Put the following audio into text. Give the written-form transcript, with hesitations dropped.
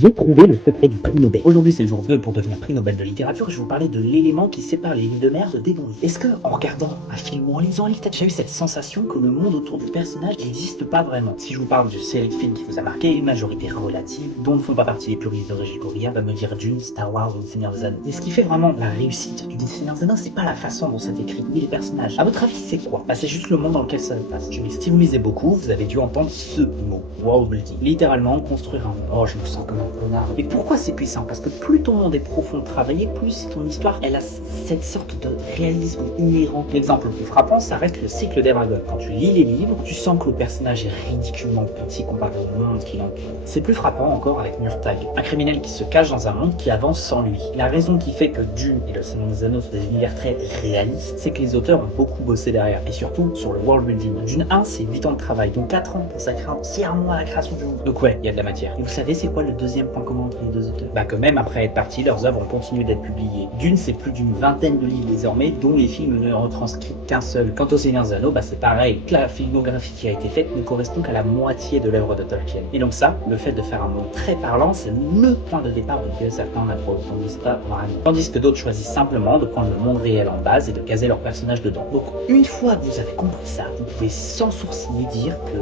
J'ai trouvé le secret du prix Nobel. Aujourd'hui, c'est le jour 2 pour devenir prix Nobel de littérature et je vais vous parler de l'élément qui sépare les livres de merde des bons livres. Est-ce que, en regardant un film ou en lisant un livre, t'as déjà eu cette sensation que le monde autour du personnage n'existe pas vraiment? Si je vous parle d'une série de films qui vous a marqué, une majorité relative, dont ne font pas partie les puristes de Régis Correa, va me dire Dune, Star Wars ou Le Seigneur des Anneaux. Et ce qui fait vraiment la réussite du Seigneur des Anneaux, c'est pas la façon dont c'est écrit, ni les personnages. À votre avis, c'est quoi? Bah, c'est juste le monde dans lequel ça se passe. Si vous lisez beaucoup, vous avez dû entendre ce mot, world building. Littéralement, construire un monde. Oh, je me sens comme un connard. Et pourquoi c'est puissant? Parce que plus ton monde est profond travaillé, plus ton histoire, elle a cette sorte de réalisme inhérent. L'exemple le plus frappant, ça reste le cycle d'Eragon. Quand tu lis les livres, tu sens que le personnage est ridiculement petit comparé au monde qui l'entoure. C'est plus frappant encore avec Murtag, un criminel qui se cache dans un monde qui avance sans lui. La raison qui fait que Dune et Le Seigneur des Anneaux sont des univers très réalistes, c'est que les auteurs ont beaucoup bossé derrière, et surtout sur le world building. Dune 1, c'est 8 ans de travail, donc 4 ans consacrés entièrement à la création du monde. Donc ouais, il y a de la matière. Et vous savez c'est quoi le deuxième point commun entre les deux auteurs? Bah que même après être partis, leurs œuvres ont continué d'être publiées. Dune, c'est plus d'une vingtaine de livres désormais, dont les films ne retranscrivent qu'un seul. Quant au Seigneur des Anneaux, bah c'est pareil. La filmographie qui a été faite ne correspond qu'à la moitié de l'œuvre de Tolkien. Et donc ça, le fait de faire un monde très parlant, c'est le point de départ que certains n'approfondissent pas vraiment. Tandis que d'autres choisissent simplement de prendre le monde réel en base et de caser leurs personnages dedans. Donc une fois que vous avez compris ça, vous pouvez sans sourciller dire que